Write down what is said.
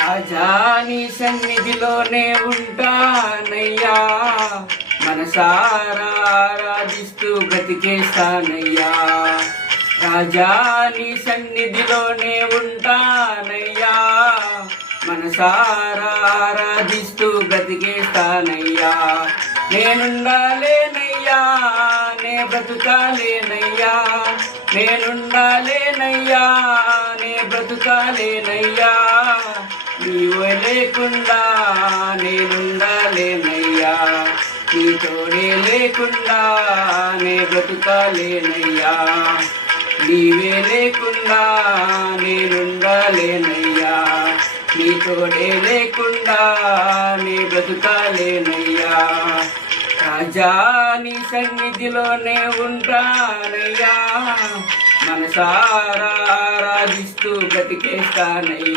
రాజా నీ సన్నిధిలోనే ఉంటానయ్యా, మనసారా ఆరాధిస్తూ బ్రతికేస్తానయ్యా. రాజా నీ సన్నిధిలోనే ఉంటానయ్యా, మనసారా ఆరాధిస్తూ బ్రతికేస్తానయ్యా. నేనుండాలేనయ్యా, నే బ్రతుకాలేనయ్యా, నేనుండాలేనయ్యా, నే బ్రతుకాలేనయ్యా. నీవు లేకుండా నేనుండాలేనయ్యా, నీ తోడే లేకుండా నే బ్రతుకాలేనయ్యా. నీవే లేకుండా నేనుండాలేనయ్యా, నీ తోడే లేకుండా నే బ్రతుకాలేనయ్యా. రాజా నీ సన్నిధిలోనే ఉంటానయ్యా, మనసారా ఆరాధిస్తూ బ్రతికేస్తానయ్యా.